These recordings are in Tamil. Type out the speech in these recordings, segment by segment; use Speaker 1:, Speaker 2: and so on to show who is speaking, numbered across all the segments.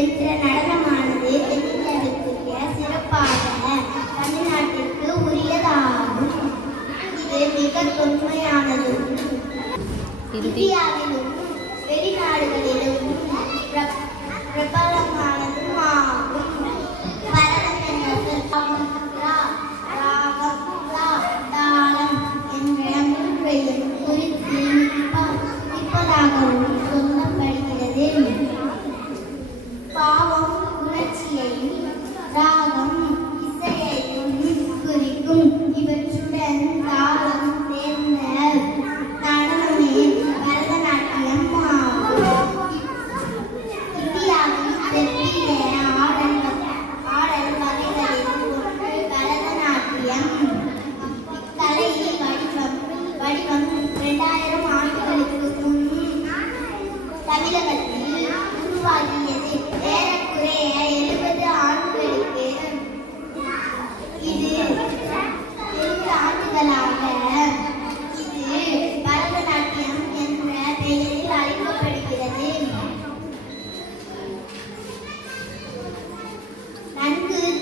Speaker 1: என்ற நடனமானது வெள்ளிக்கிழமைக்குரிய சிறப்பாக தமிழ்நாட்டிற்கு உரியதாகும். இது மிக தொன்மையானது. இந்தியாவிலும்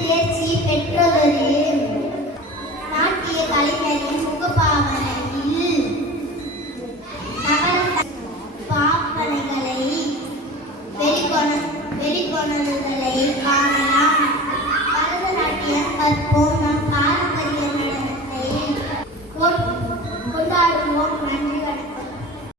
Speaker 1: தேர்ச்சி பெற்றவரே. நாட்டிய கலைஞரின் முகப்பாவனை பாப்பனைகளை வெளிக்கொண வெளிக்கொணர்களை காணலாம். பரதநாட்டியம் கற்போம்